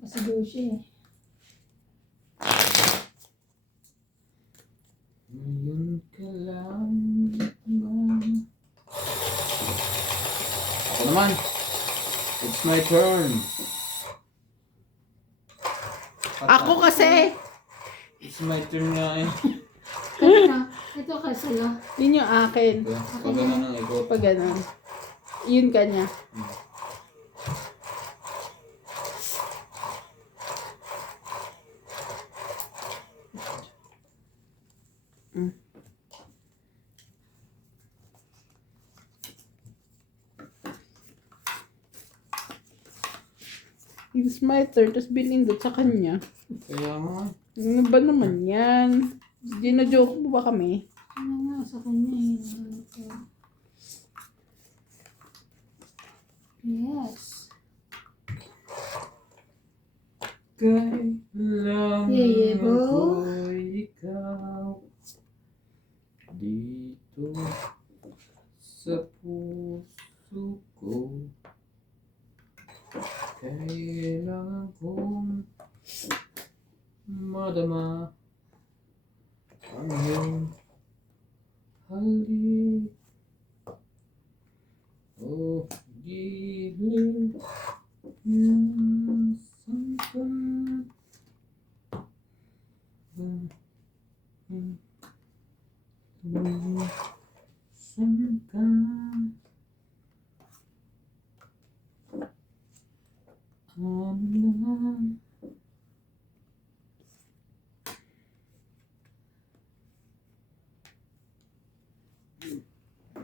Pasigaw siya eh. Ngayon ka lang ba? Ako naman. It's my turn. Ako kasi. It's my turn nga eh. Ito kasala. Yun yung akin. Pag ganun ang ikot. Pag ganun. Yun kanya. It's my turn. Tapos binindot sa kanya. Kaya nga. Ano ba naman yan? Gina-joke mo ba kami? Ano nga sa kanya eh. Yes. Kailangan Yeah, bro. ako'y ikaw dito sa puso ko. Kailangan kong madama ang iyong halik. O gilid ng sangkap. Sangkap. Alam.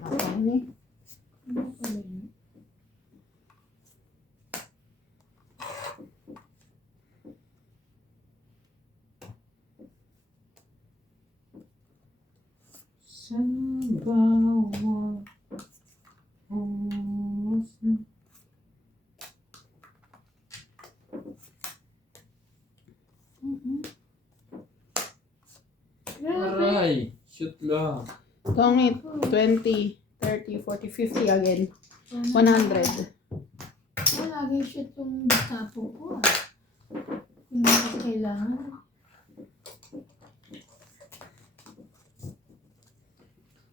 Ano? Ano pala yun? Sa bawat oras na aray, shoot lang. Tongit. 20, 30, 40, 50 again. 100. Lagi siya itong tapo ko ah. Kung hindi kailangan.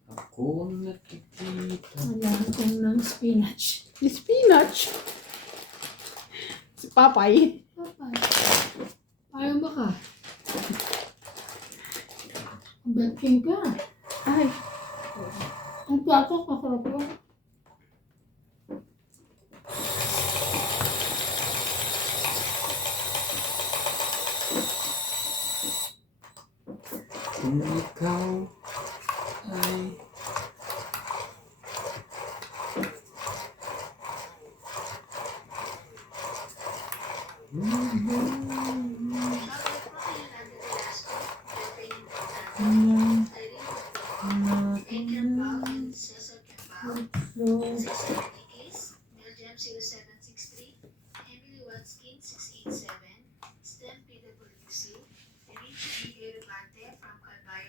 Ako nakikita. Wala akong ng spinach. Spinach. Si Papay. Papa. Ayaw ba ka? Baking ka. Ay. Ang plato, masarap yun. Kung ikaw ay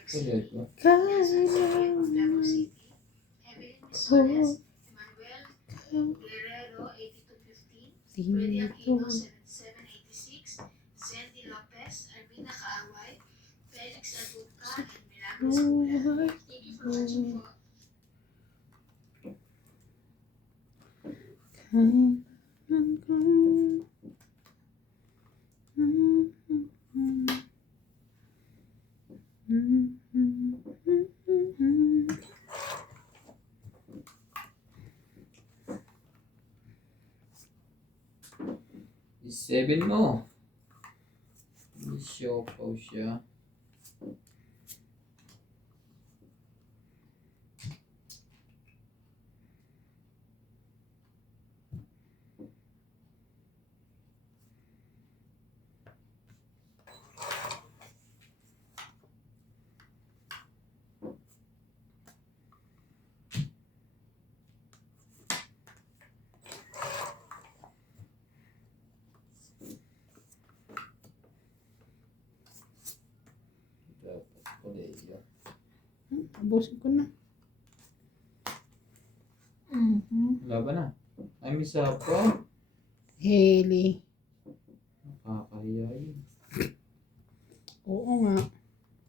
Kulit mo. Seven mo. Siopaw siya. Ubusin ko na. Mhm. Wala ba na? Ay, may sapo. Haley. Nakakahiya yun. Oo nga.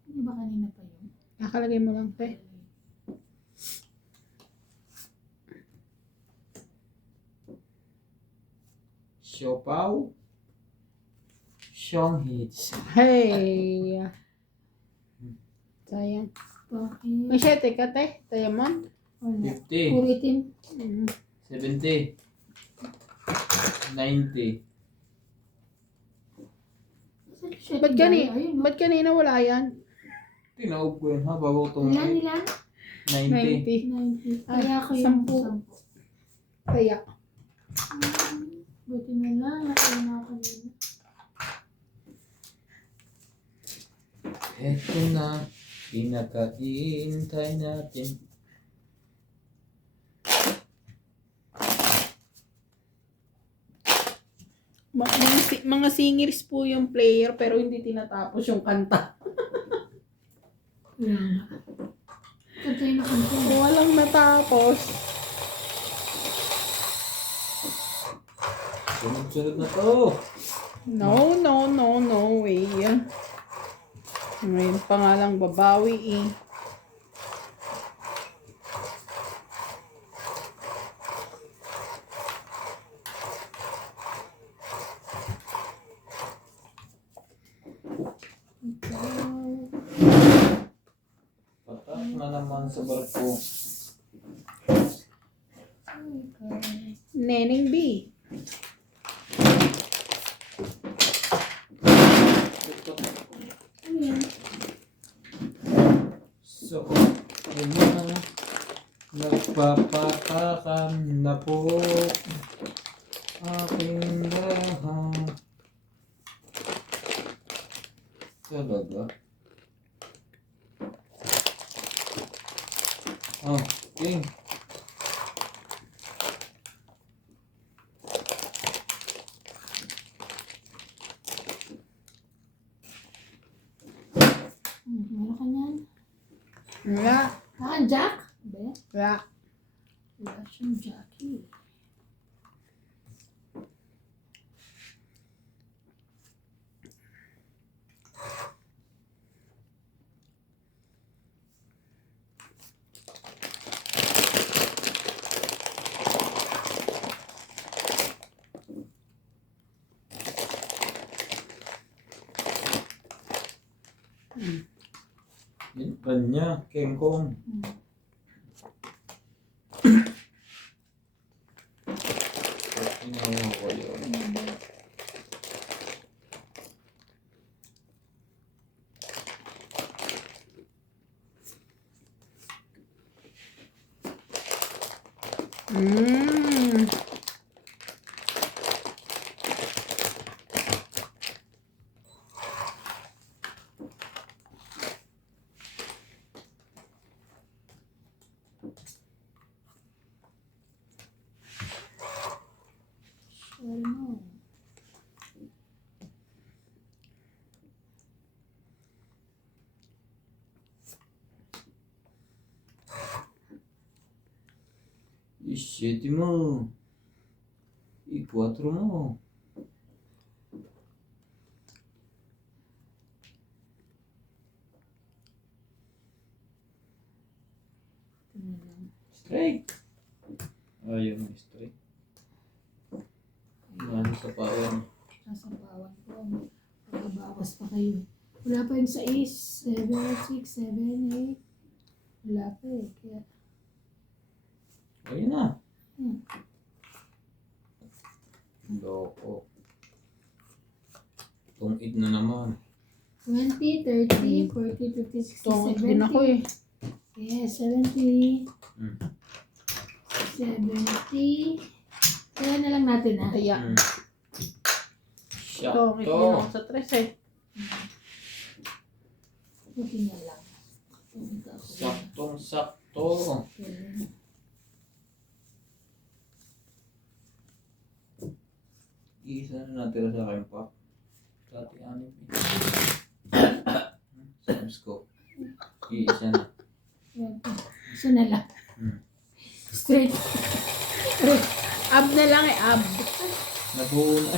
Hindi ba kanina pa yun? Nakalagay mo lang, te. Siopaw. Siyonghits. Hey! Sayang. Bakit? May 7 ka, te? Diamond? Wala. 50. Puro itim. 70. 90. Ba't kanina wala yan? Tinawag ko yun ha, bago ko Ilan, tumingin. ilan? 90. 90. 90. Kaya ko yung Sampu. 10. Kaya. Buti na lang. Nakaya na ako kanina. Eto na, pinakaintay natin. Mga singers po yung player pero hindi tinatapos yung kanta. Wala nga. Kantay na kantay. Walang natapos. Sunod-sunod na to. No way. Ngayon pa nga lang babawi eh. Patak na naman sa barko. Neneng B. Ano yan? So, yun na. Nagpapatakan na po aking lahat. Talaga? Oh, King. Meron ka niyan? Wala. Ah, Jack? Hindi. Wala. Wala siyang Jackie. Yun pa niya, King Kong. Ginawa ko yun. Mm. Ano? I-7 mo. I-4 mo. Straight. Ayaw mo straight. Ano sa pawan? Nasa bawan ko. Pagkabawas pa kayo. Wala pa yung 6, 7, 6, 7, 8. Wala pa eh. Kaya, Ayun na. Hmm. Loko. Tungid na naman. 20, 30, 40, 50, 60, Tungod 70. din ako eh. Yes, 70. Hmm. 70. Kaya na lang natin ah. Kaya. Shot Tungod to. din ako sa 3 eh. Buti na lang. Pumunta ako. Saktong-sakto. Okay. Isa na natira sa akin pa. Dati anim eh. Sams ko. Iisa na. Isa na lang. Hmm. Straight. Ab na lang eh, ab. Nabuo na.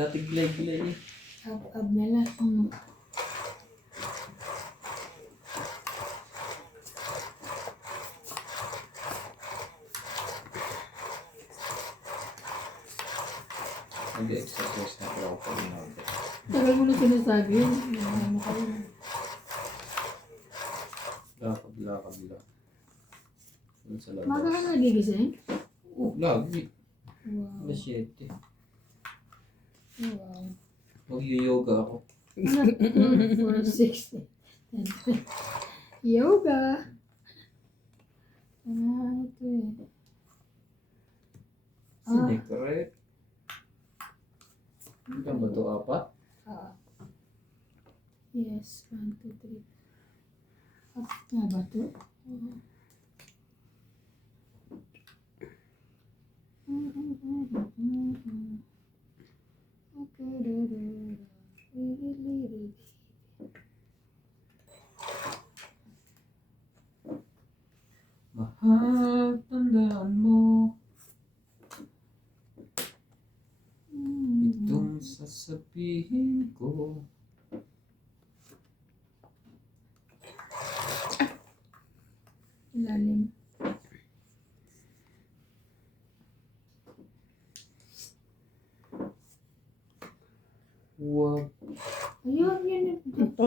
Dati gilay-gilay eh. Ab na lang. Nag-exercise na pala ako pag inaabot. Tagal mo na sinasabi yun. Ano kayo? Lakad lang. Dun sa labas. Maga ka na nagigising? Oh, lagi. Wow. Alas 7. Wow. Mag-yoga ako. 4, 6, 10. Yoga. Ito eh. Secret. Ilan ba ito? 4? Yes, 1, 2, 3. Nga ba ito? Mahal, tandaan mo. Itong sasabihin ko. Ilalim. Huwag. Ayun, yan. Ito.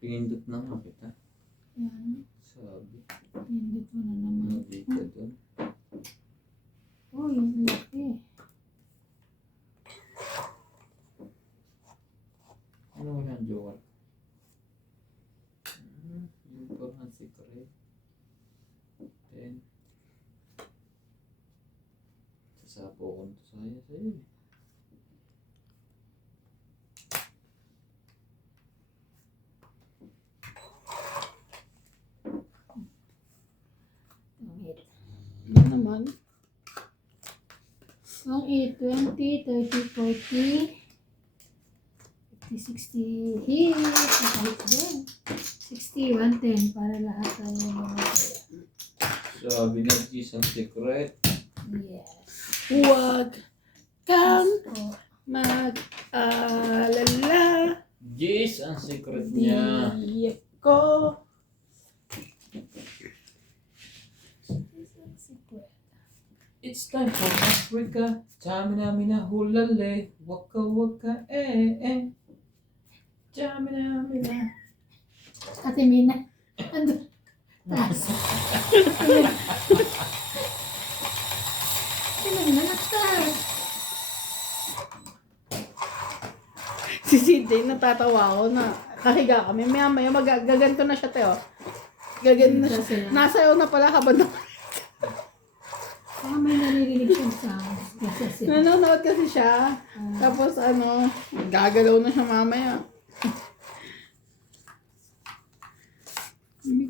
Pinindot na nga kita. Yan. Sabi. Hindi ko na naman. Hindi ka doon. Oh, yung laki. Ano wala ang joker? Yung parang secret. Then, sasapo ko nito sa'yo. Ano naman? Ang 8, 20, 30, 40, 50, 60, hit. Nakahit din. 60, 110 para lahat tayo mga Sabi na isang secret. yes. Huwag kang Oh, mag-alala. Yes, ang secret niya. Di ko. It's time for Africa. Jamina mina hulale. Waka waka eh. Jamina mina. Ate Mina. Ando. Taas. Ate Mina, nagtaas. Si CJ, natatawa ako na kahiga kami. Maya magaganto na siya, Teo. Gaganto na siya. Nasayaw na pala habang Baka may naririnig siyang sounds. Kasi nanonood kasi siya. Tapos gagalaw na siya mamaya.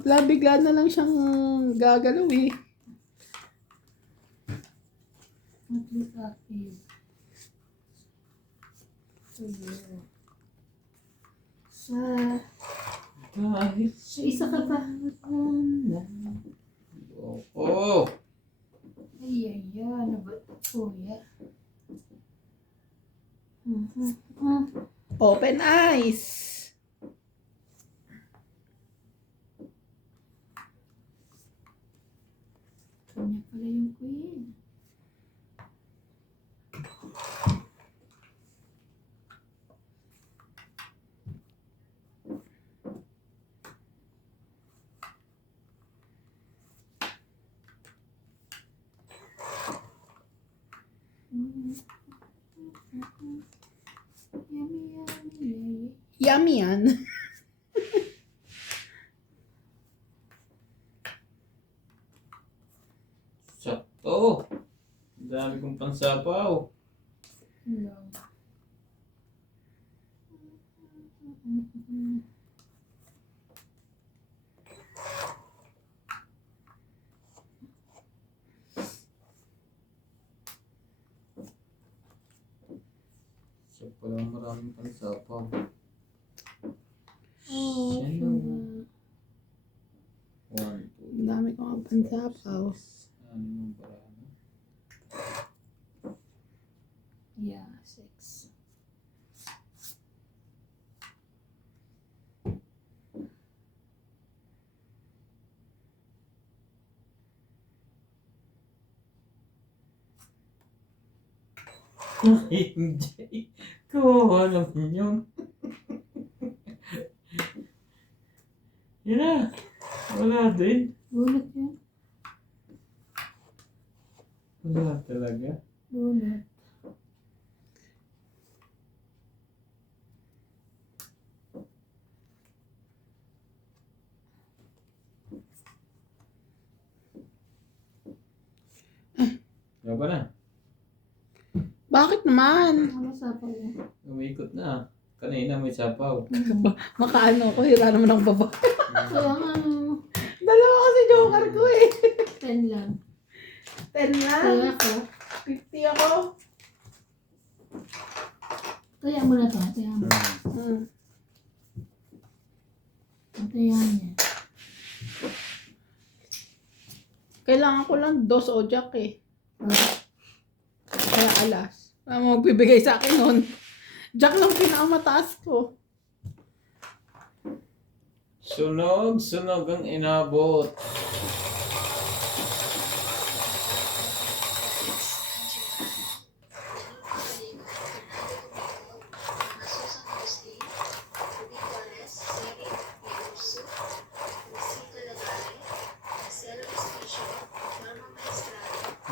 Bigla na lang siyang gagalaw eh. At least active. Sa Kahit isa ka pa. oh. Ay, ano ba ito, kuya? Open eyes. Kanya pala yung queen. Yummy. Yummy yan. Sakto. Ang dami kong pansapaw. Lang. Siya pala maraming pansapaw. Oh, Siya sure. na. 1, 2, Ang dami ko nga pansapaw. Ano ba? Yeah, 6. Hindi. Kawawa naman yun. Yan na. Wala din. Bunot yun. Wala talaga. Bunot. Wala ba na? Bakit naman? Ano sa pa yun? Umikot na. Kanina may sapaw. Makaano ko, hira naman ang baba. So, ang ano, Dalawa kasi joker ko eh. 10 lang. 10 na. Kaya ako, 50 ako. kaya mo na to. Kaya mo. Hmm. Kaya niya. Kailangan ko lang dos o jack eh. Oh, Kaya alas. Ano magbibigay sa akin nun? Jack lang pinakamataas ko. Sunog, sunog ang inabot.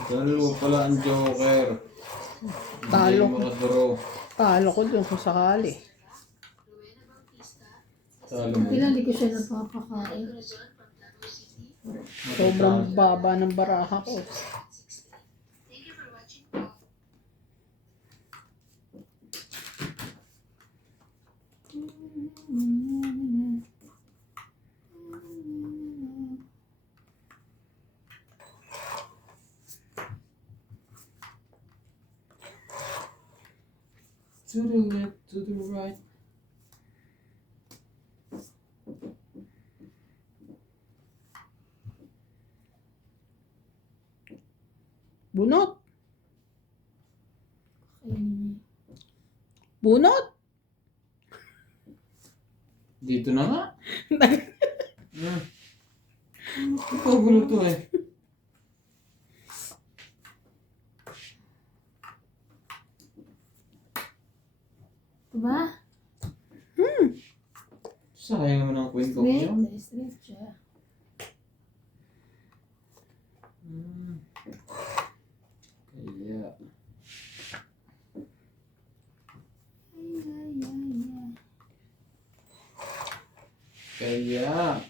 Dalawa pala ang joker. Talo Hindi ko. makadraw. Talo ko dun kung sakali. Talo mo. Kailan hindi ko siya napapakain. Sobrang baba ng baraha ko. To the left, to the right. Bunot! Kainin. Bunot! Dito na nga. Hmm. Ikaw gulo to eh. Diba? Sayang naman ang queen ko Straight. yun. Straight siya. Hmm. Kaya. Ay, ay, ay, ay. Kaya.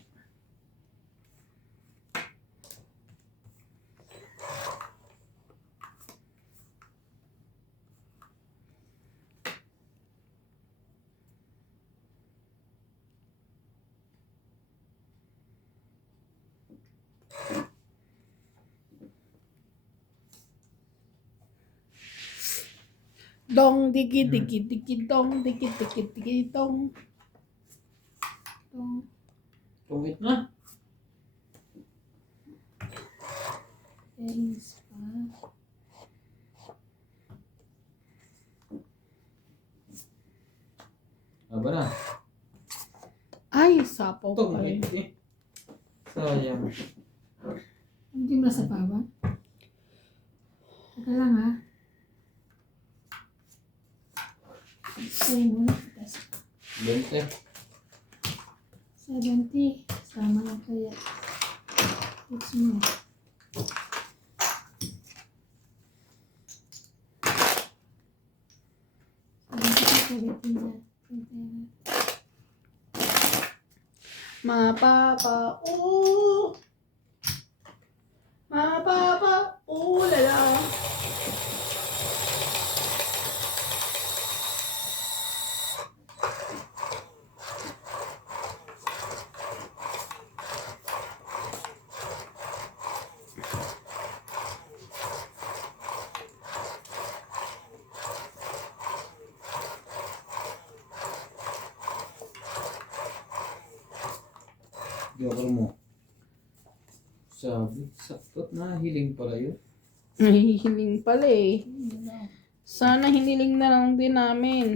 Dong, digi, digi, digi, dong, digi, digi, digi, dong. Itong Tungit na. things pa. Aba na. Ay, sapaw pa Tungit rin. eh. Sayang. Hindi mo sa pawa. Teka lang ha. Say mo na. 20. 70. Sama na kaya. Fix mo. Mapapa, mapapa, lala. Joker mo. Sabi, saktot na. Hiling pala yun. Nahihiling pala eh. Sana hiniling na lang din namin.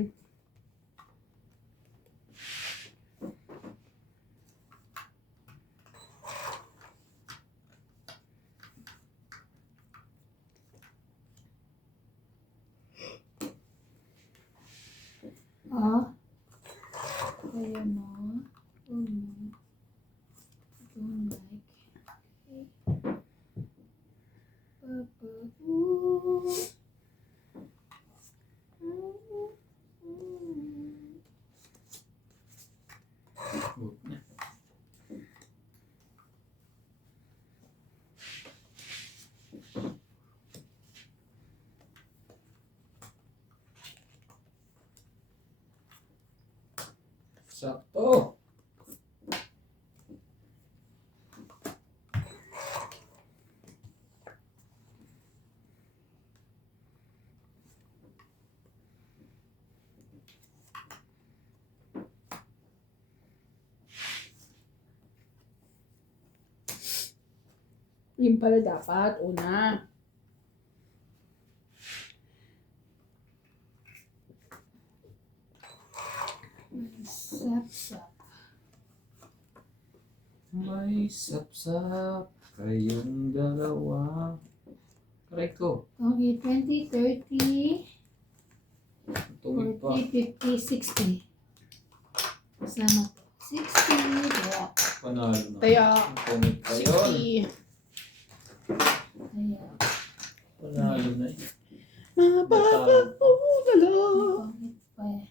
Ah. Kaya mo. Don't like. Okay. Papa. Ooh. Huwag na. Sakto. Yun pala dapat, una. Sap-sap. May sapsap kayong dalawa. Correct ko. Okay, 20, 30, Tungin pa. 40, 50, 60. Sama to. 60. Kaya. Panalo na. Kaya, Tungin pa yun. 60. Kaya. Panalo na yun. Mga bata, gala. Pangit pa eh.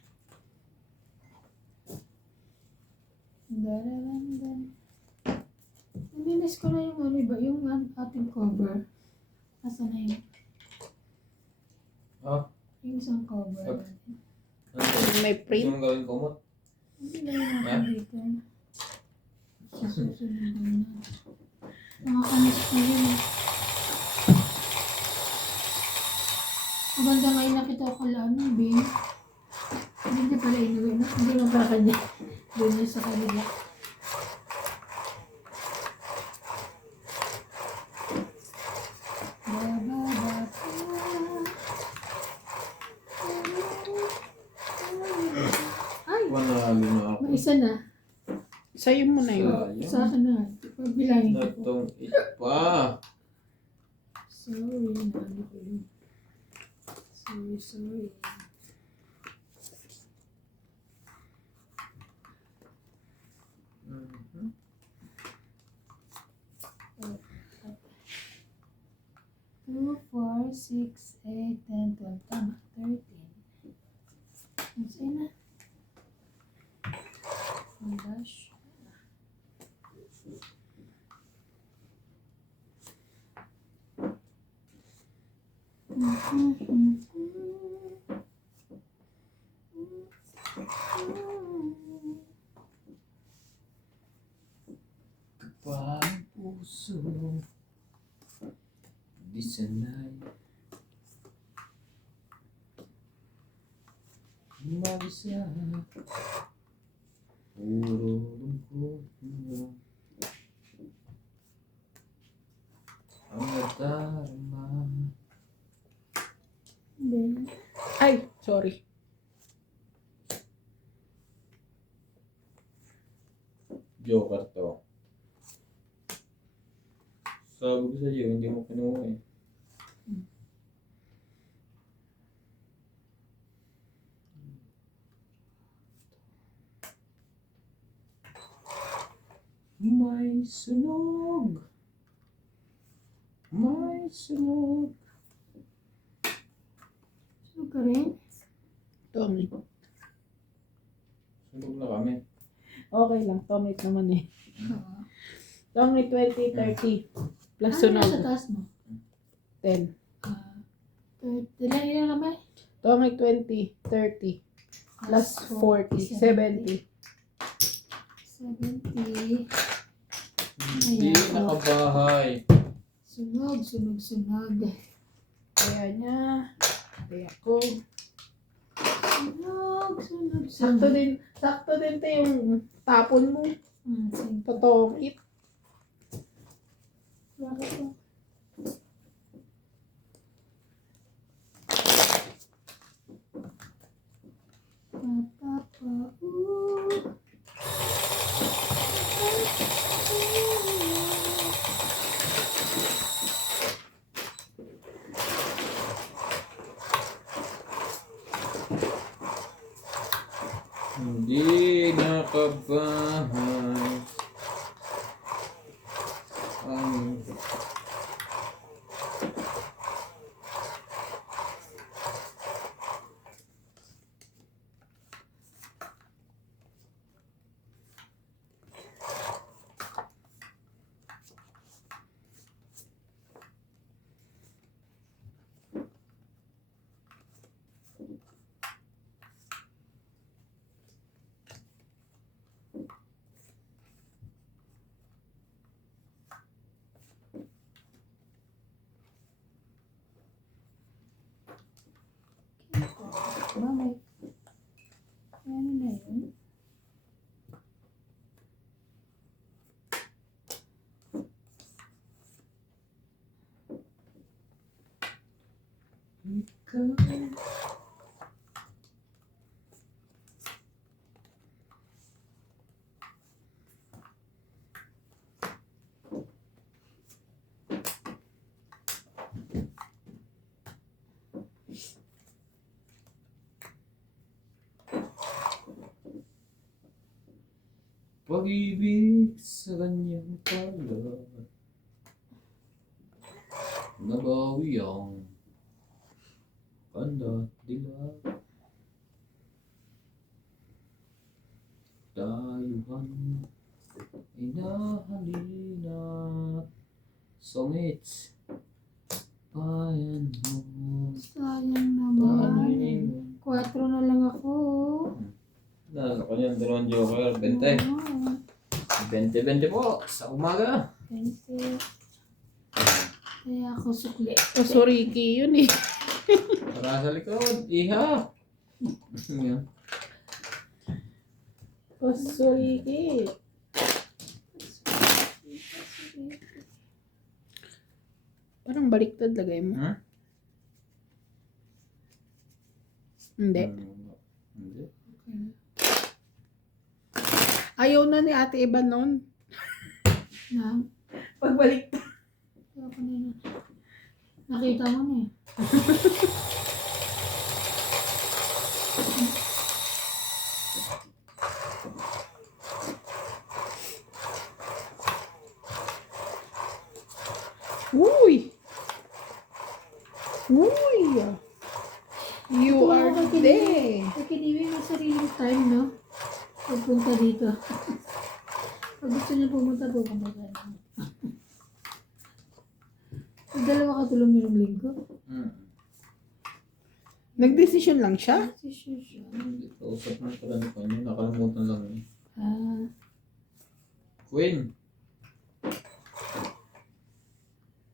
Dararandan. Naminis ko na yung ano ba, yung ating cover. Asa na yun? Ah, Yung isang cover. Yep. natin. ano to? May Gusto print. mong gawin kumot? Hindi na yun natin dito. Sa susunod na yun. Nakakanis ko yun eh. Maganda ngayon nakita ko lang yung bin. Hindi pala inuwi na. Hindi mo para kanya. Doon yun sa kanila. Ay! Panalo na ako. May isa na. Sa'yo mo na yun. Sayang. Sa akin na. Pagbilangin ko po. Natong pa. Sorry, nalo ko yun. Sorry. Mhm. 2, 4, 6, 8, 10, 12. Tama. 13. Masaya na. Ang dash. Kapag puso di sanay mag-isa, puro lungkot na ang nadarama. Then, Ay, sorry. Joker to. Sabi ko sa'yo, hindi mo kinuha eh. May sunog. May sunog. sino ka rin? Tommy. Sunog na kami. Okay lang, Tommy naman eh. Oo. Tommy 20, 30. Plus Ano na sa sunog. taas mo? 10. 30. Ilan kami? Tommy 20, 30. Plus 40, 70. 70. Hindi nakabahay. Sunog. Kaya niya. Kaya ko. Sunog. Sakto din te yung tapon mo. Sige. Patongit. Bakit to? Hindi nakabahay. Ang Bakit? Ano na yun? ikaw. Pag-ibig sa kanyang pala, nabawi ang kanda dilag. Tayuhan ay nahalina. Songits, payan mo. Sayang naman. Panin mo. 4 na lang ako. Nasa kanyang dalawang joker, 20. Oo. 20-20 po sa umaga. 20. Kaya ako sukli. Osoriki yun eh. Para sa likod, iha. Yan. Osoriki. Parang baliktad lagay mo. Hmm? Hindi. Hindi. Okay. Ayaw na ni Ate Iban nun. Na, Pagbaliktad. ako na yun. Nakita mo na eh. Uy! Uy! You Ito are ako kay there. Kay Kiniwi, may sariling time, no? Pagpunta dito. Pag gusto niya pumunta tayo. Pag dalawa ka tulong niyo ng linggo. Nagdesisyon lang siya. Si Shusha. Kausap mo pala ni kanya, nakalimutan lang eh. Ah, Queen.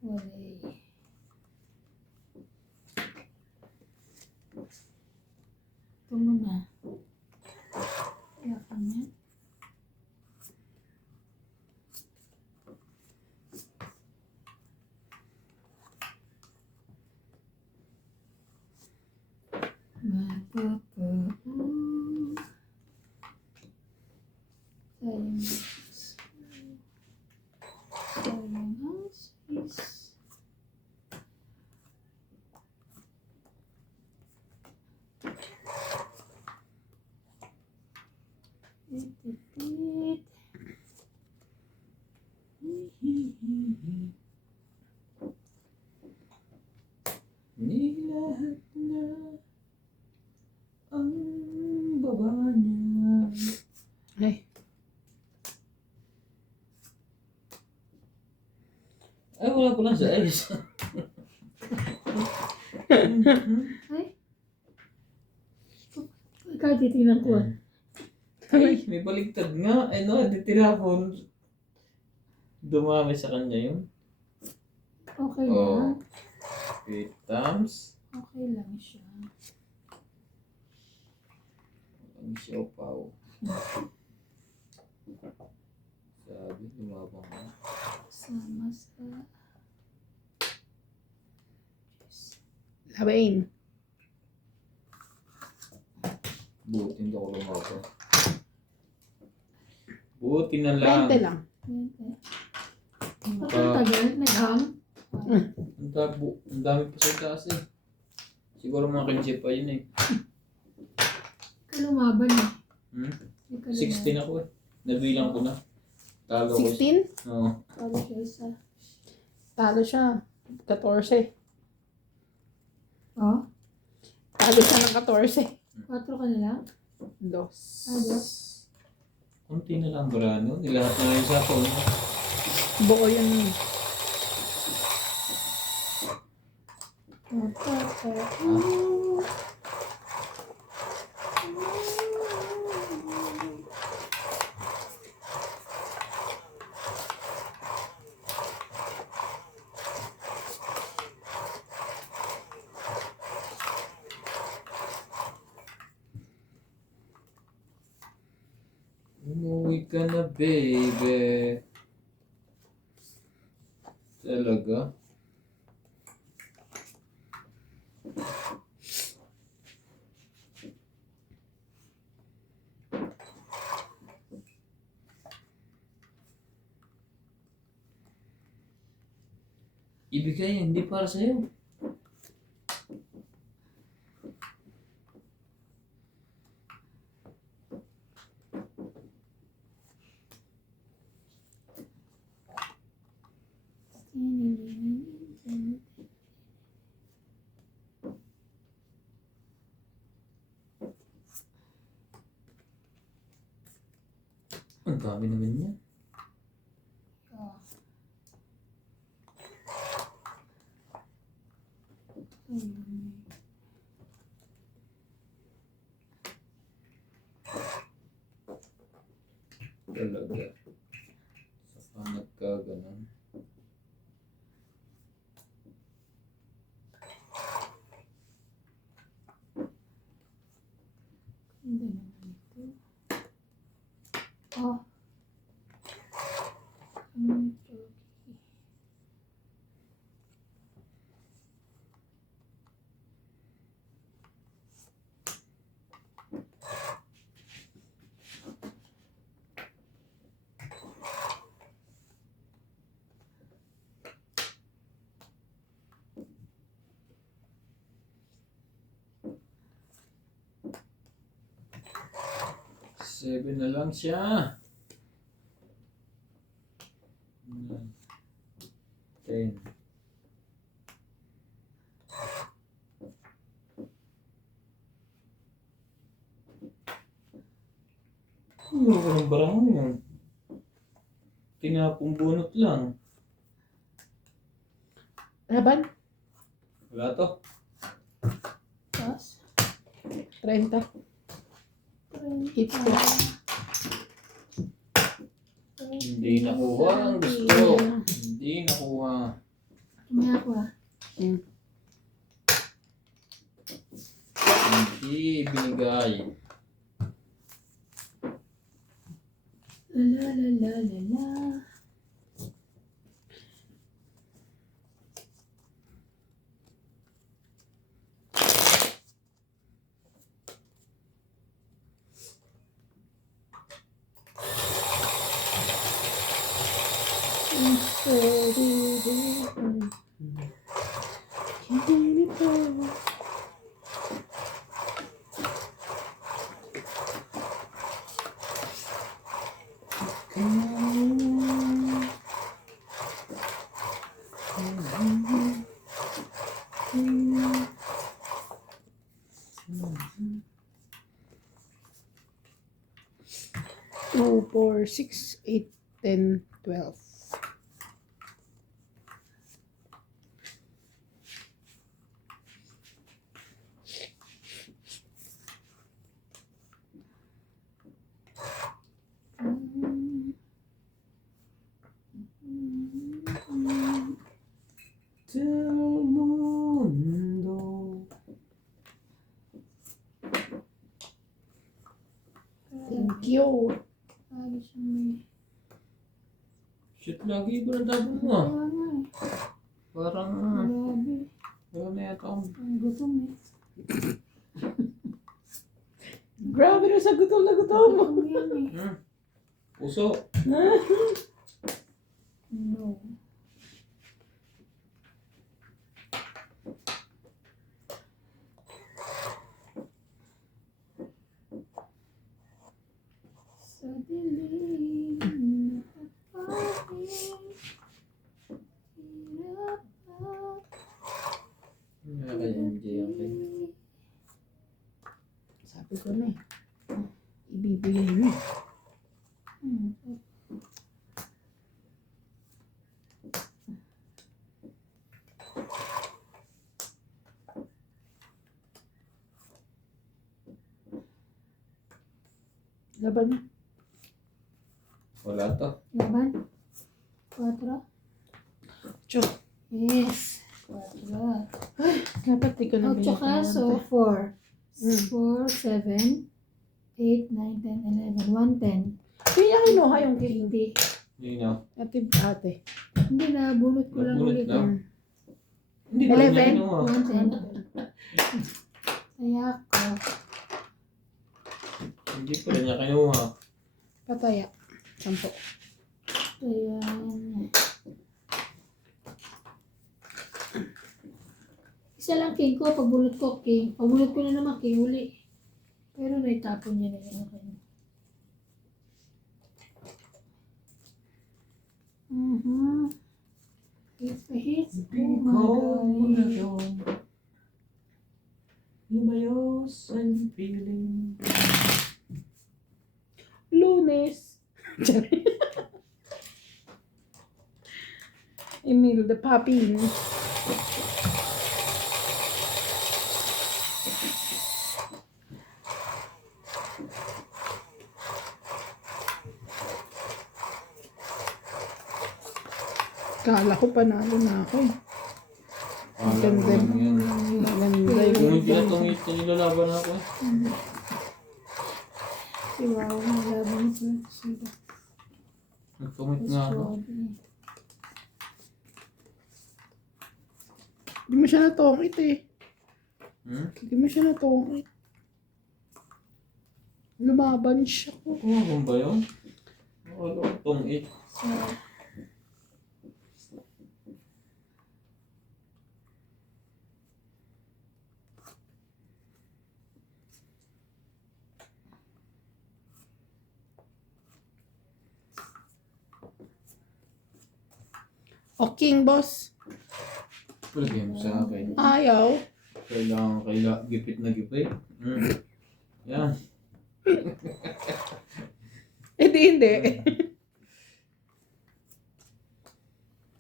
wala. Ito muna. Kaya kanya. Nilahat na ang baba niya. Ay. Ay, wala pa lang sa ice. Ay. Ikaw titignan ko. Ay, may baligtad nga. Ay, no, hindi tinapon. Dumami sa kanya yun. Okay Oh. lang. 8 times. Okay lang siya. Ang siopaw. Sabi, lumabang na. Sama sa... Labain. Buti hindi ako lumabang. Buti na lang. 20 lang. Ba't ang tagal? Nag-hang? Ang dami pa sa taas eh. Siguro mga kinship pa yun eh. Kalumaban eh. Hindi ka 16 ako eh. Nabilang ko na. Talo ko. 16? Oo. Talo siya isa. Talo siya. 14. Oh? Talo siya ng 14. 4 ka na lang? Dos. Dos. Kunti na lang Brano. Nilahat na yung sa phone. Buo yun. Umuwi ka na, baby. Talaga? Ibigay, hindi para sa'yo. Ang dami naman niya. Oh. Talaga. Saka nagkaganon. Hindi naman ito. Oh. Ito. Seven na lang siya. Ten. Ano ko ng barang yun? Tinapong bunot lang. Laban? Wala to. Tapos, 30. It's ah, good. Hindi nakuha ang gusto. Hindi nakuha. May ako ah. Hindi binigay. La la la la la. Two, 4, 6, 8, 10, 12. Del mundo. Thank you. Lagi siya may... Shit, lagi ba natapon mo? Kaya nga eh. Parang, Grabe. wala na yata akong Ang gutom eh. Grabe na sa gutom na gutom. Gutom yan eh. puso. No. Sa dilim na pagpapit, hirap at Nga kaya hindi okay. Sabi ko na eh. Ibibigay mo. Laban na. Wala to. Laban. 4. Cho. Yes. 4. Dapat di ko na 8 kaso, 4. 4, 7, 8, 9, 10, 11, 110. Hindi niya kinuha yung king. Hindi. Hindi na. Ate. Hindi na, bunot ko lang Nabunot ulit. lang. Hindi ba niya 11. kinuha? 110. Kaya ako. Hindi pa rin niya kinuha. Pataya. 10. Kaya, isa lang king ko, pagbunot ko king. Pagbunot ko na naman king, uli. Pero naitapon niya na yun. Okay. Hits pa hits. Oh my God. Lumayos ang feeling. Lunes. Emil the Papin. Kala ko panalo na ako eh. Alam Ganda. mo lang yan. Maganda Kung yung hindi na tungit na nilalaban ako eh. Si Wow, malaban ko. Sila. Nagtungit nga ako. Hindi mo siya natungit eh. Hindi mo siya natungit. Lumaban siya ko. Kumabang ba yun? Wala akong tungit. So, O king boss. Palagay mo sa akin. Ayaw. Kailangan gipit na gipit. Yan. Eh di hindi.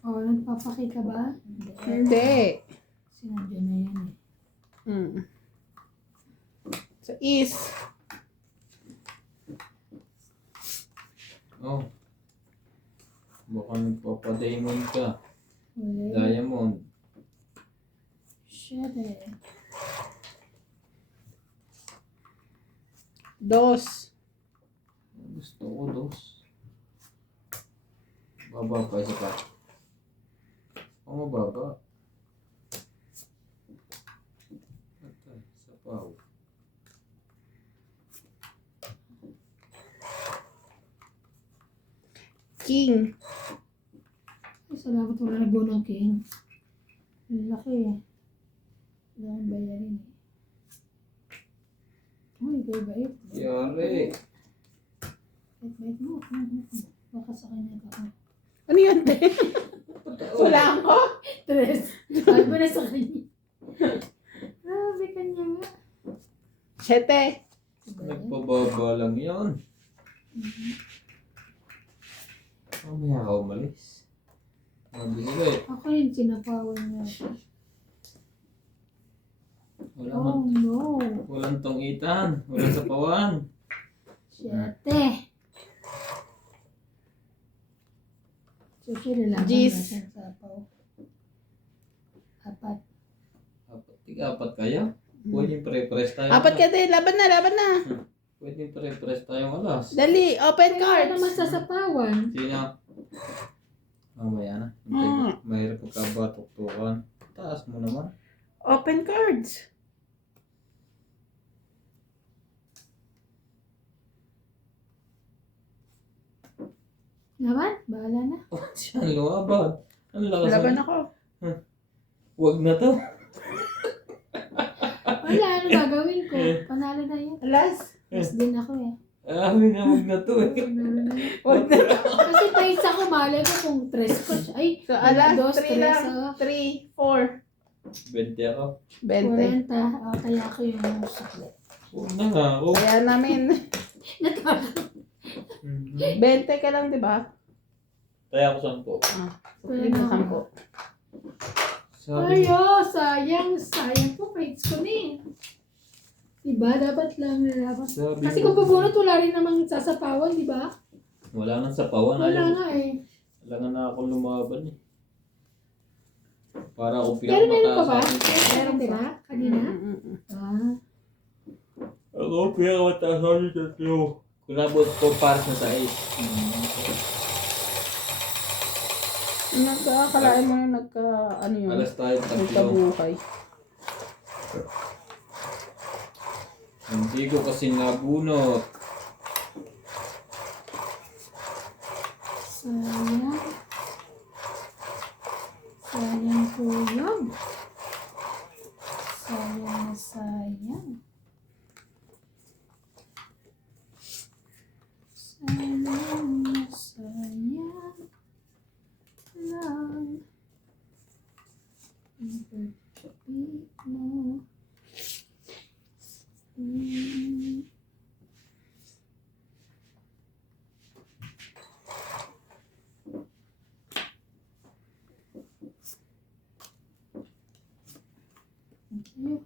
oh, nagpapakita ba? Hindi. Sinadya na yan eh. So is. Oh. Baka nagpapadiamond ka. Uli. Diamond. Shit eh. Dos. Gusto ko dos. Baba pa isa pa. O mababa. Ito, isa pa. King. Ay, salamat wala na buo ng king. Ang laki eh. Wala nang bayarin eh. Uy, bait. Yari. Bait mo. Baka sa kanya ka. Ano yan, te? Wala ko. Tres. Sabi mo na sa kanya. Grabe kanya nga. Sete. Nagpababa lang yan. Mamaya ka umalis. Mabilis. Ako yung sinapawan niya. Wala Oh man. no. Walang tungitan. Walang sapawan. 7. So, siya lalaban Jeez. ba siyang sapaw? 4. Apat kayo? Pwedeng pre-press tayo. Apat ka din. Laban na. Pwedeng pre-press tayong alas. Dali. Open Kaya cards. naman sa sapawan. Sino? Mamaya na. Mahirap pagkabatok-tukan. Taas mo naman. Open cards. Laban? Bahala na. Siyang lumaban. Ang lakas. Laban ako. Huwag na to. Wala, ano gagawin ko? Panalo na yun. Alas. Mas din ako eh. Amin na huwag na to eh. Huwag na. Kasi pa isa ko, malay ko kung tres ko siya. Ay, So, alas, dos, 3 tres, lang. oh. 3, 4, 20 ako. 20. 40. Oh, kaya ako yung sukli. Huwag na nga ako. Kaya namin, Mhm. 20 ka lang, di ba? Kaya ako 10. Sukli mo 10. Sabi Ay, oh, sayang. Sayang po, fights ko na eh. Diba? Dapat lang na dapat. Sabi Kasi mo. kung bubunot, wala rin namang sasapawan, di ba? Wala nang sapawan. Wala Ayaw. nga eh. Wala nga na akong lumaban eh. Para ako Pero meron pa ba? pinakamataas. Meron, di ba? Kanina? Ah. Ako pinakamataas ako sa tatlo. Kung nabot ko para sa 8. Nagkakalain mo yung ano yun? Alas tayo tatlo. Nagkabuhay. Hindi ko kasi nabunot. Sayang. Sayang po yun. Sayang na sayang. Sayang na sayang lang. Ang pagkapit mo. Thank you.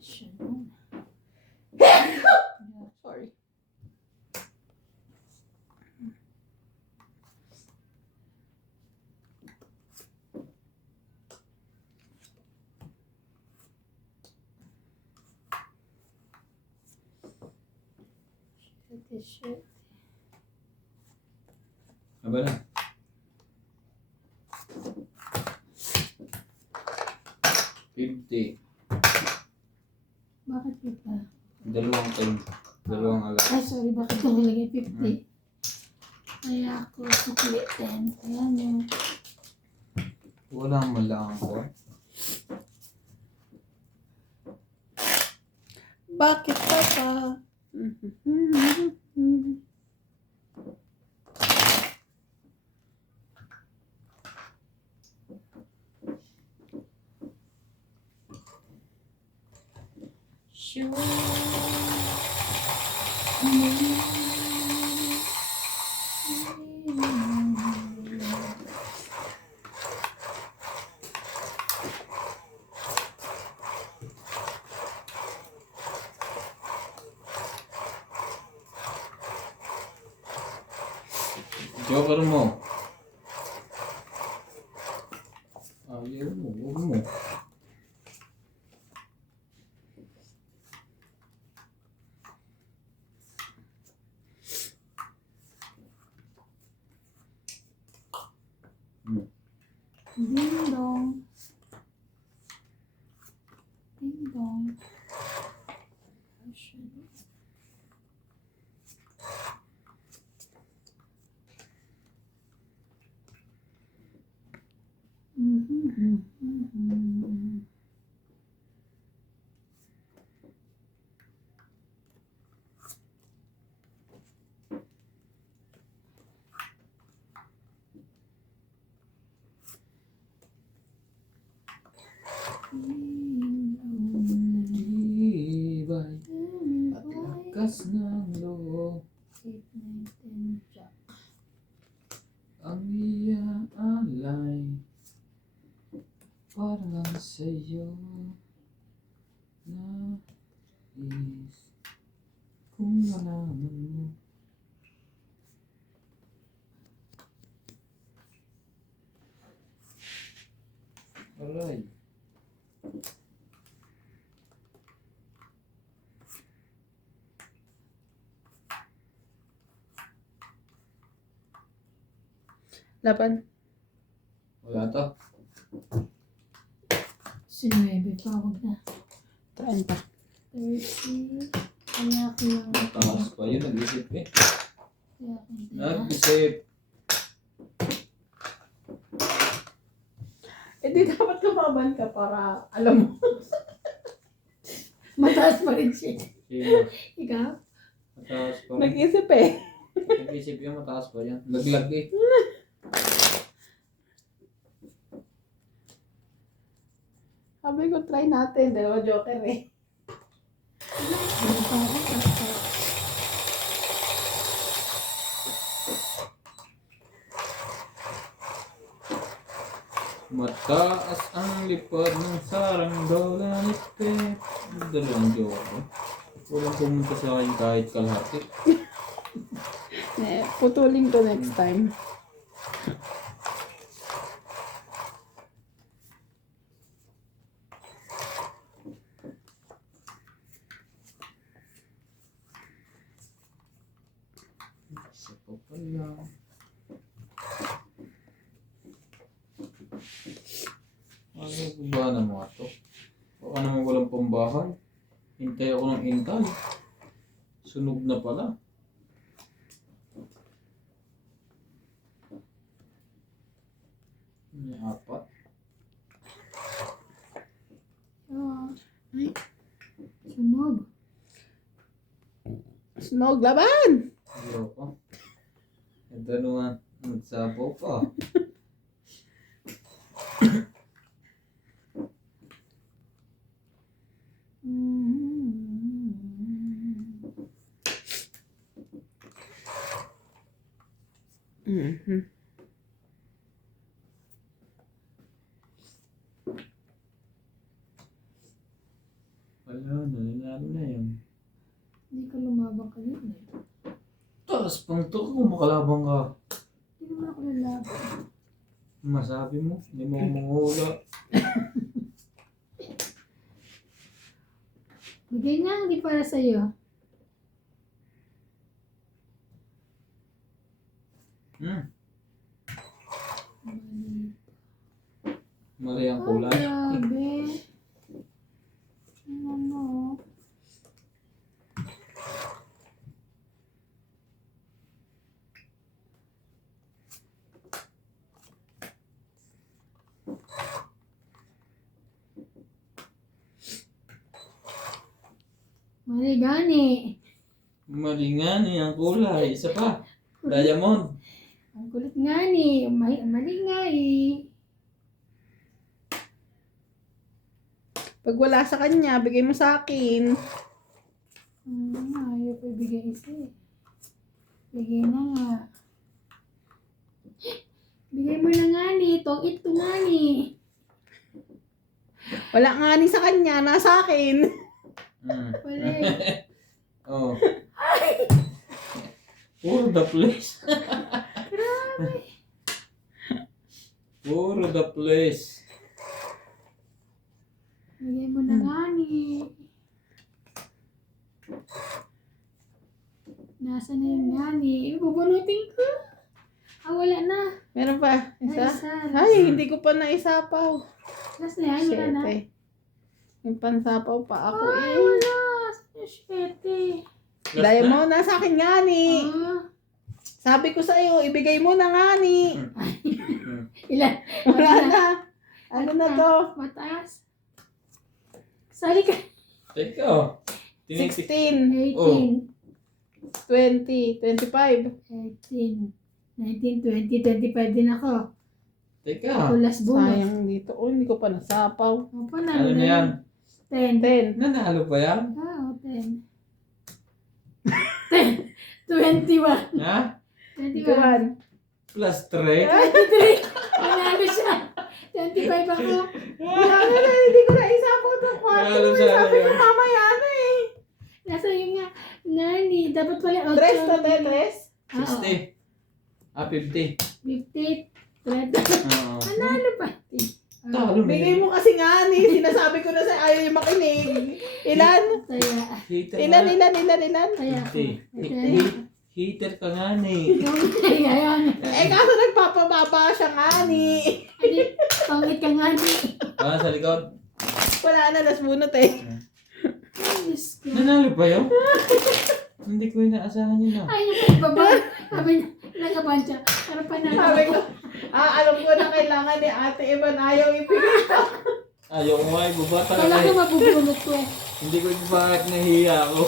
Siya nun. Sorry. T-shirt. Aba na. $50. Bakit kita? Dalawang time. Dalawang alas. Ay, sorry, bakit ko nilagay 50? Kaya ako sukli 10. Ayan yung Walang malang ko. Bakit pa pa? sure. Joker mo. Ayaw mo. Huwag mo. Ding dong. Ding dong. Ibay at lakas ng loob. 8, 9, 10, jack. Ang iaalay para lang sa'yo na kung malaman mo. Aray. Laban. Wala to. Sinuebe pa, huwag na. 30. 30. Kaya ako yung... Mataas pa yun. Nag-isip eh. Kaya ako yung... Nag-isip. Eh di dapat lumaban ka para alam mo. Mataas pa rin siya. Sino? Ikaw? Mataas pa rin. Nag-isip eh. Nag-isip yung mataas pa yan. Laglag eh. Sabi ko, try natin. Dalawa joker eh. Ano pa ako? Basta. Mataas ang lipad ng sarang dolanit eh. Dalawang joker. Walang pumunta sa akin kahit kalahati. Putulin ko next time. Isa pa pala. Ano ba na mga to? Baka naman walang pambahay. Hintay ako ng hintay. Sunog na pala. May apat. Ah, Ay, sunog. snog laban! Ayoko. Ito naman. Nagsapaw pa. Mhm. Wala, nanalo na yun. Hindi ka lumabang kanina eh. Taas pang to kung makalabang ka. Hindi naman ako lalaban. Masabi mo, hindi mo mangula. Bigay nga, hindi para sa'yo. Mali ang Oh, kulay. grabe. Ano? Mali gani. Mali nga niya ang kulay. Isa pa. Diamond. Ang kulit nga ni. Mali nga eh. Pag wala sa kanya, bigay mo sa akin. Ayaw ko ibigay isa eh. Bigay na nga. Bigay mo na nga ni. Ito nga ni. Wala nga ni sa kanya, nasa akin. Wala. Oh. Puro the place. Puro the place. Bigay mo na nga ni. Nasa na yung nga ni. Bubunutin ko. Wala na. Meron pa? Isa? Isa. Ay, hindi ko pa naisapaw. Last na yan. Wala na. Siyete. Yung pansapaw pa ako Ay, eh. wala. Siyete. Dahil mo, nasa akin nga ni. Ah. Sabi ko sa iyo, ibigay mo na nga ni. Ilan? Wala na. Ano na to? Mataas. Sali ka. Teka. Tinitik. 16, 18. Oh. 20, 25. 18. 19, 20, 25 din ako. Teka. Ako last bonus. Sayang dito. Oh, hindi ko pa nasapaw. O, Ano panalo na yan? 10. 10. Nanalo pa yan? Oo, 10. 10. 21. Ha? 21. 21. Plus 3? 23. Panalo siya. 25 ako. Wala na, hindi ko na isapaw itong kwarto. Wala May siya sabi ko ngayon. mamaya na eh. Nasa yung nga. Nani. Dapat pala. Tres to te, tres. 60. 50. 50. 30. Oo. Panalo pa. Talo na Bigay yun. mo kasi nga ni. Sinasabi ko na sa ayaw yung makinig. Ilan? Kaya. Heater Ilan, nga. ilan? Kaya. 50. Heater ka nga ni. Kaya yan. Eh kaso nagpapababa siya nga ni. Ay, pangit ka nga ni. Ah, sa likod. Wala na, nas bunot eh. Ay, Diyos ko. Nanalo pa yun? Hindi ko inaasahan yun Ay, yung pagbaba. Sabi niya, nagaban siya. Para panalo. Sabi ko, alam ko na kailangan ni Ate Evan ayaw ibigay. Ayaw ko nga ibaba Kala talaga ko eh. mabubulot ko eh. Hindi ko bakit nahiya ako.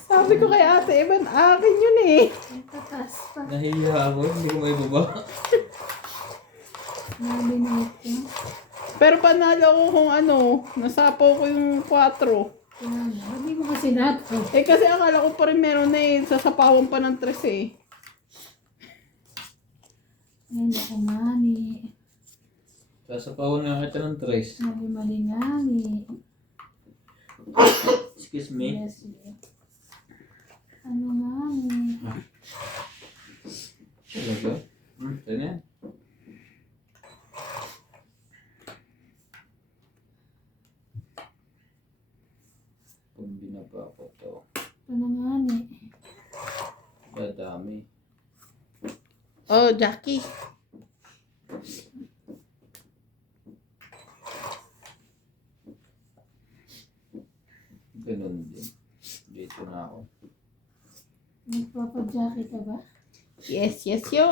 Sabi ko kay Ate Evan, akin yun eh. Ang tataas pa. Nahiya ako, hindi ko maibaba. Nabinayot ko. Pero panalo ko kung ano, nasapaw ko yung 4. Kaya nga, hindi mo kasi nato. Eh kasi akala ko pa rin meron na eh, sasapawan pa ng 3 eh. Ay, naku ngani. Sasapawan nga kita ng tres. Mali ngani. Excuse me. Yes, yes. Ano ngani? Talaga? Ito na yan. Pag binaba ko to, Ano ngani? dadami. Oh, Jackie. Ganun din. Dito na ako. Nagpapadjaki ka ba? Yes, yes, yo.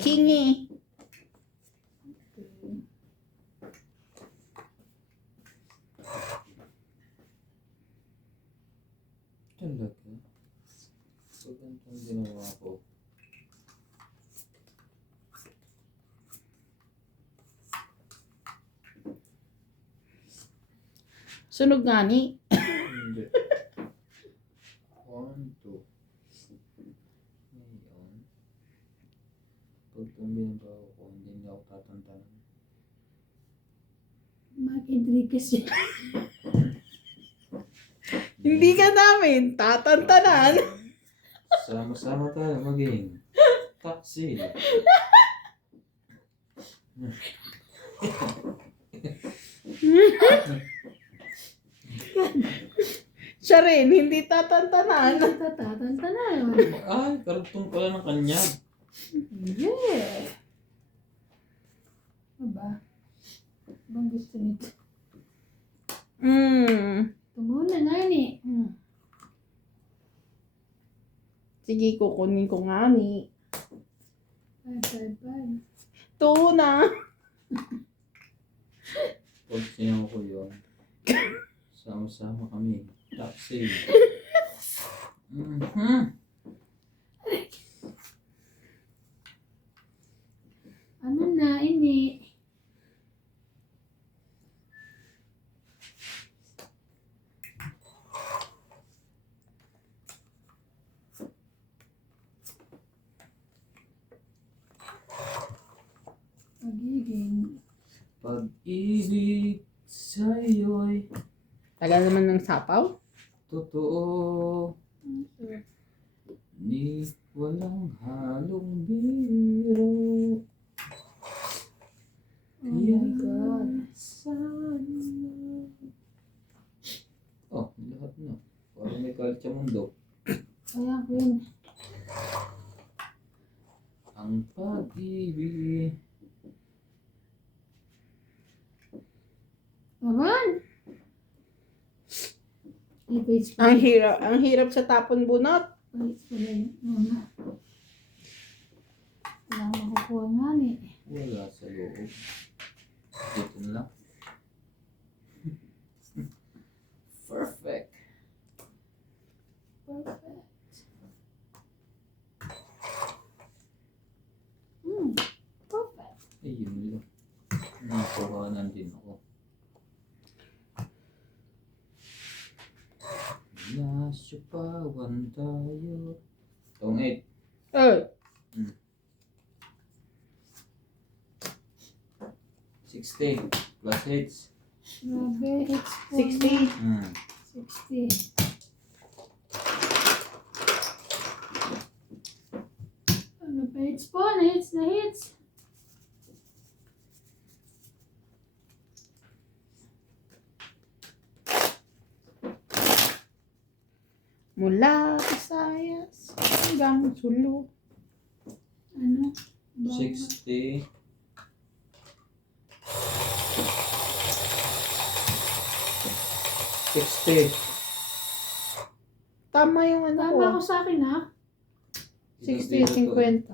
Kingy. Talaga? So, ganito ang ginawa ko. Sunog nga ni. Hindi. 1, 2. Ngayon, pag tumingin ko, hindi niya ako tatantanan. Mark Enriquez yan. Hindi ka namin tatantanan. Sama-sama tayo maging taxi. Siya rin, hindi tatantanan. Tatatanta na yun. Ay, karugtong pala ng kanya. Yeah. Aba? Bang gusto nito? Ito muna ngani. Sige, kukunin ko nga ni. 5, 5, 5. 2 na. Pag sinaw ko yun, sama-sama kami. Taxi. Ano na ini? Pagiging. Pag-ibig sa'yo'y Tagal naman ng sapaw. totoo. Ni walang halong biro. Oh my God. Oh, lahat na. Parang may kaltsa mundo. Kaya ko yun. Ang pag-ibig. Naman! Page pa. Ang hirap sa tapon bunot. Page pala yun. Oo nga. Wala akong makukuha nga ni. Wala sa loob. Dito na lang. Perfect. Perfect. Perfect. Eh, yun lang. Nakuhanan din ako. Nasupawan tayo. Tong 8. Oh, 60 plus H. Grabe. It's 60. 60. Ano pa hits po? Na hits. Mula Visayas hanggang Sulu. Ano? 60. 60. Tama yung ano Tama ko. ako sa akin ha? 60, 50.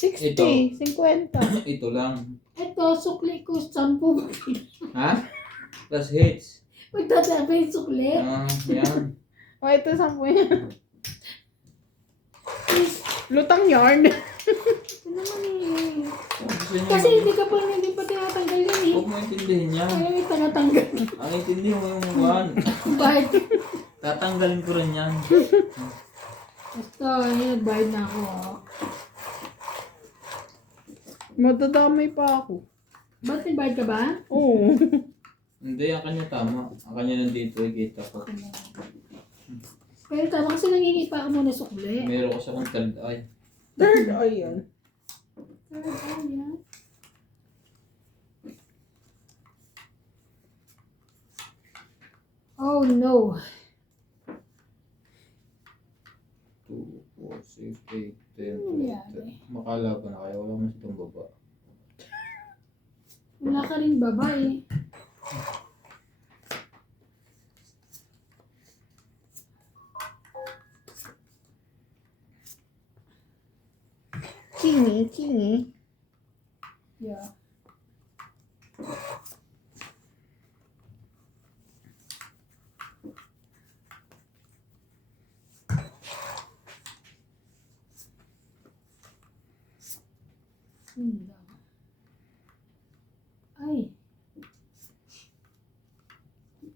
60, 50. Ito lang. Ito, sukli ko, 10. Ha? Plus hits. Magtatabi yung sukli. Yan. O, ito 10 yan. Lutang yarn. Ito naman eh. Gusto niyo Kasi hindi pa tinatanggal yan eh. huwag mo intindihin yan. Kaya may tinatanggal. Ang intindi mo yung one. Bayad. Tatanggalin ko rin yan. Basta, yun, bayad na ako. Oh. Madadamay pa ako. Ba't may bayad ka ba? Oo. Hindi, ang kanya tama. Ang kanya nandito, kita ko. Pero tama kasi nangingi pa ako muna sukli. Meron ko sa kong third eye. Third eye yan. Oh no. 2, 4, 6, 8, 10, Ano 12. nangyari? Makalaban na kaya. Wala man sa itong baba. Wala ka rin babae. Kingi. Yeah. Lang. Ay.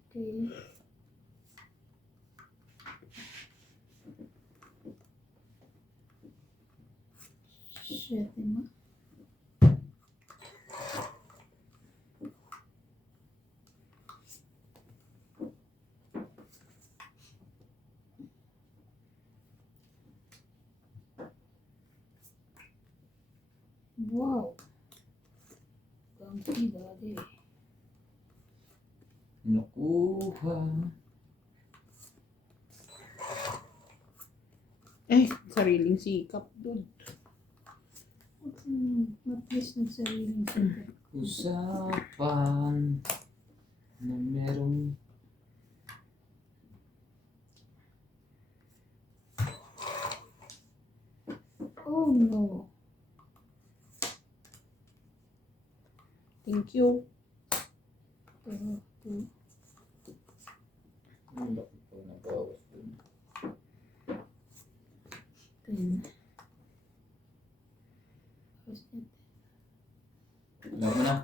Okay. Shit, ma. Wow. Ganda dati. Nakuha. Sariling sikap, dude. At least nagsariling sila. Usapan na merong Oh no. Thank you. Pero, ang laki po na bawas dun. 10. Alam mo na.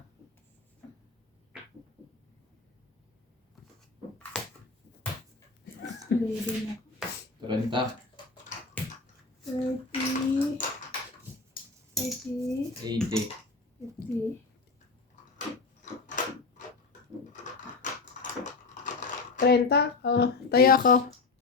Ready na. 30, 30. 30. 80. 50. 30. Taya ko.